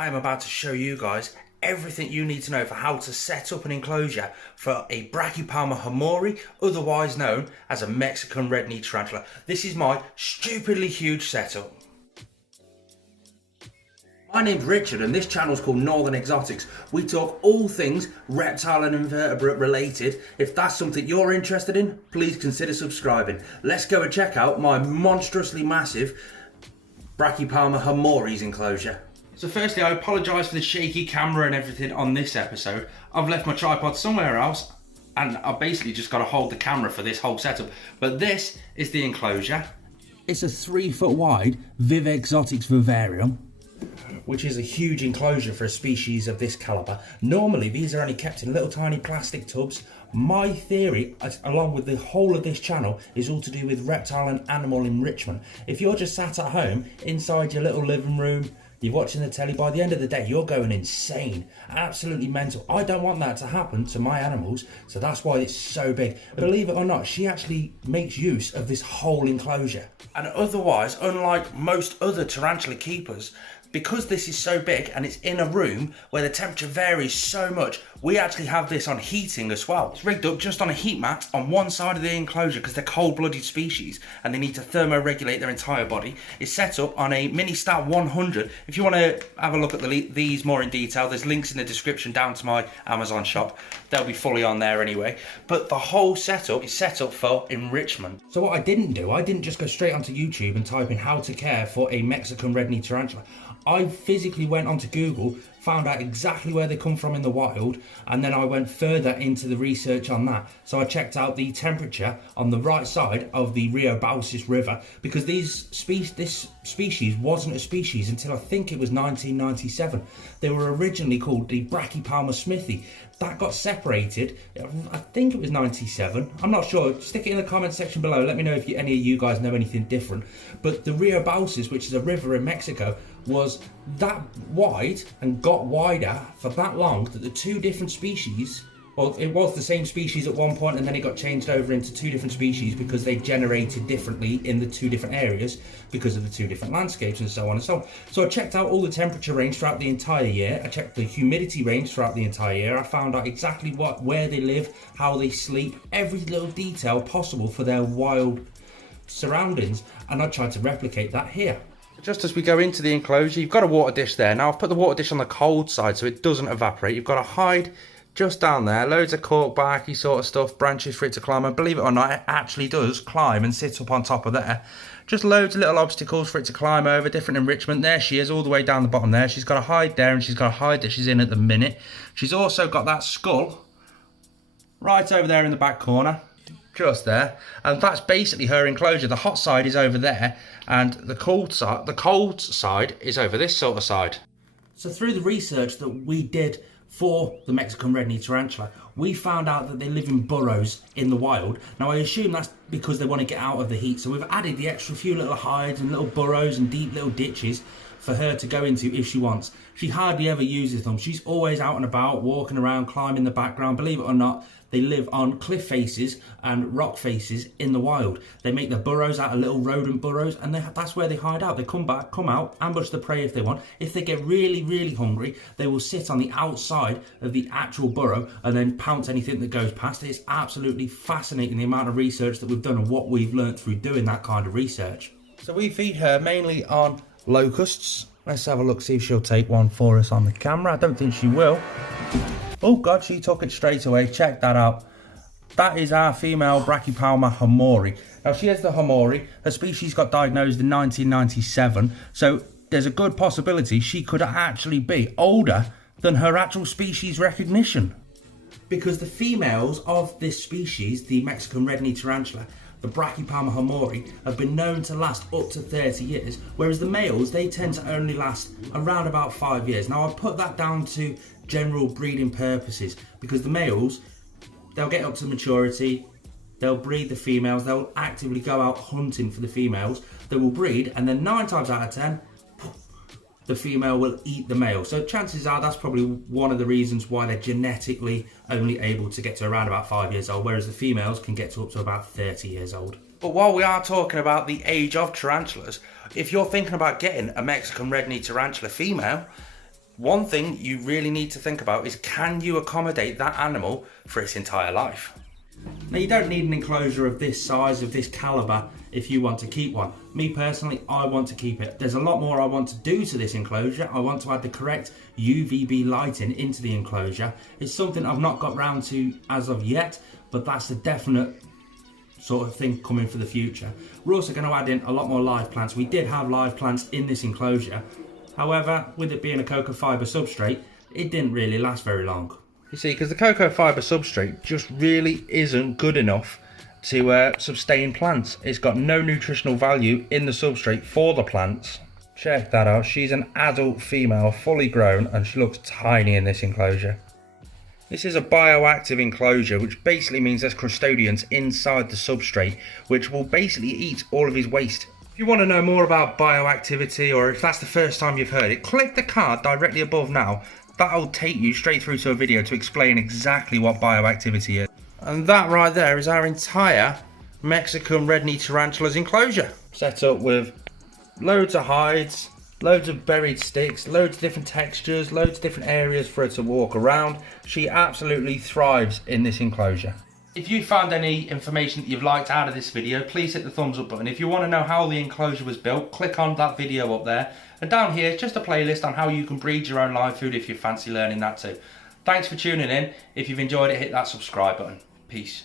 I am about to show you guys everything you need to know for how to set up an enclosure for a B.hamorri, otherwise known as a Mexican red-knee tarantula. This is my stupidly huge setup. My name's Richard and this channel is called Northern Exotics. We talk all things reptile and invertebrate related. If that's something you're interested in, please consider subscribing. Let's go and check out my monstrously massive B.hamorri's enclosure. So firstly, I apologise for the shaky camera and everything on this episode. I've left my tripod somewhere else and I've basically just got to hold the camera for this whole setup. But this is the enclosure. It's a 3 foot wide Viv Exotics vivarium, which is a huge enclosure for a species of this calibre. Normally these are only kept in little tiny plastic tubs. My theory, along with the whole of this channel, is all to do with reptile and animal enrichment. If you're just sat at home inside your little living room, you're watching the telly, by the end of the day you're going insane, absolutely mental. I don't want that to happen to my animals, so that's why it's so big. Believe it or not, she actually makes use of this whole enclosure. And otherwise, unlike most other tarantula keepers, because this is so big and it's in a room where the temperature varies so much, we actually have this on heating as well. It's rigged up just on a heat mat on one side of the enclosure because they're cold-blooded species and they need to thermoregulate their entire body. It's set up on a Mini Stat 100. If you want to have a look at these more in detail, there's links in the description down to my Amazon shop. They'll be fully on there anyway. But the whole setup is set up for enrichment. So what I didn't do, I didn't just go straight onto YouTube and type in how to care for a Mexican red-knee tarantula. I physically went onto Google, found out exactly where they come from in the wild, and then I went further into the research on that. So I checked out the temperature on the right side of the Rio Balsas River, because this species wasn't a species until I think it was 1997. They were originally called the B.smithi. That got separated, I think it was 97, I'm not sure. Stick it in the comment section below, let me know if any of you guys know anything different. But the Rio Balsas, which is a river in Mexico, was that wide and got wider for that long that the two different species, well, it was the same species at one point and then it got changed over into two different species because they generated differently in the two different areas because of the two different landscapes and so on and so on. So I checked out all the temperature range throughout the entire year. I checked the humidity range throughout the entire year. I found out exactly where they live, how they sleep, every little detail possible for their wild surroundings, and I tried to replicate that here. Just as we go into the enclosure, you've got a water dish there. Now I've put the water dish on the cold side so it doesn't evaporate. You've got a hide just down there, loads of cork barky sort of stuff, branches for it to climb, and believe it or not, it actually does climb and sit up on top of there. Just loads of little obstacles for it to climb over, different enrichment. There she is, all the way down the bottom there. She's got a hide there, and she's got a hide that she's in at the minute. She's also got that skull right over there in the back corner, just there, and that's basically her enclosure. The hot side is over there, and the cold side is over this sort of side. So through the research that we did for the Mexican red-knee tarantula, we found out that they live in burrows in the wild. Now I assume that's because they want to get out of the heat, so we've added the extra few little hides and little burrows and deep little ditches for her to go into if she wants. She hardly ever uses them. She's always out and about, walking around, climbing the background. Believe it or not, they live on cliff faces and rock faces in the wild. They make their burrows out of little rodent burrows, and that's where they hide out. They come out, ambush the prey if they want. If they get really, really hungry, they will sit on the outside of the actual burrow and then pounce anything that goes past. It's absolutely fascinating the amount of research that we've done and what we've learned through doing that kind of research. So we feed her mainly on locusts. Let's have a look, see if she'll take one for us on the camera. I don't think she will. Oh God, she took it straight away. Check that out. That is our female B.hamorri. Now she is the hamorri. Her species got diagnosed in 1997. So there's a good possibility she could actually be older than her actual species recognition. Because the females of this species, the Mexican red-knee tarantula, the B.hamorri, have been known to last up to 30 years, whereas the males, they tend to only last around about 5 years. Now I put that down to general breeding purposes, because the males, they'll get up to maturity, they'll breed the females, they'll actively go out hunting for the females, they will breed, and then 9 times out of 10, the female will eat the male. So chances are that's probably one of the reasons why they're genetically only able to get to around about 5 years old, whereas the females can get to up to about 30 years old. But while we are talking about the age of tarantulas, if you're thinking about getting a Mexican red-knee tarantula female, One thing you really need to think about is, can you accommodate that animal for its entire life? Now, you don't need an enclosure of this size, of this calibre, if you want to keep one. Me personally, I want to keep it. There's a lot more I want to do to this enclosure. I want to add the correct UVB lighting into the enclosure. It's something I've not got round to as of yet, but that's a definite sort of thing coming for the future. We're also going to add in a lot more live plants. We did have live plants in this enclosure. However, with it being a cocoa fibre substrate, it didn't really last very long. You see, because the cocoa fibre substrate just really isn't good enough to sustain plants. It's got no nutritional value in the substrate for the plants. Check that out. She's an adult female, fully grown, and she looks tiny in this enclosure. This is a bioactive enclosure, which basically means there's custodians inside the substrate, which will basically eat all of his waste. If you want to know more about bioactivity, or if that's the first time you've heard it, click the card directly above now. That'll take you straight through to a video to explain exactly what bioactivity is. And that right there is our entire Mexican red-knee tarantula's enclosure. Set up with loads of hides, loads of buried sticks, loads of different textures, loads of different areas for her to walk around. She absolutely thrives in this enclosure. If you found any information that you've liked out of this video, please hit the thumbs up button. If you want to know how the enclosure was built, click on that video up there. And down here, just a playlist on how you can breed your own live food if you fancy learning that too. Thanks for tuning in. If you've enjoyed it, hit that subscribe button. Peace.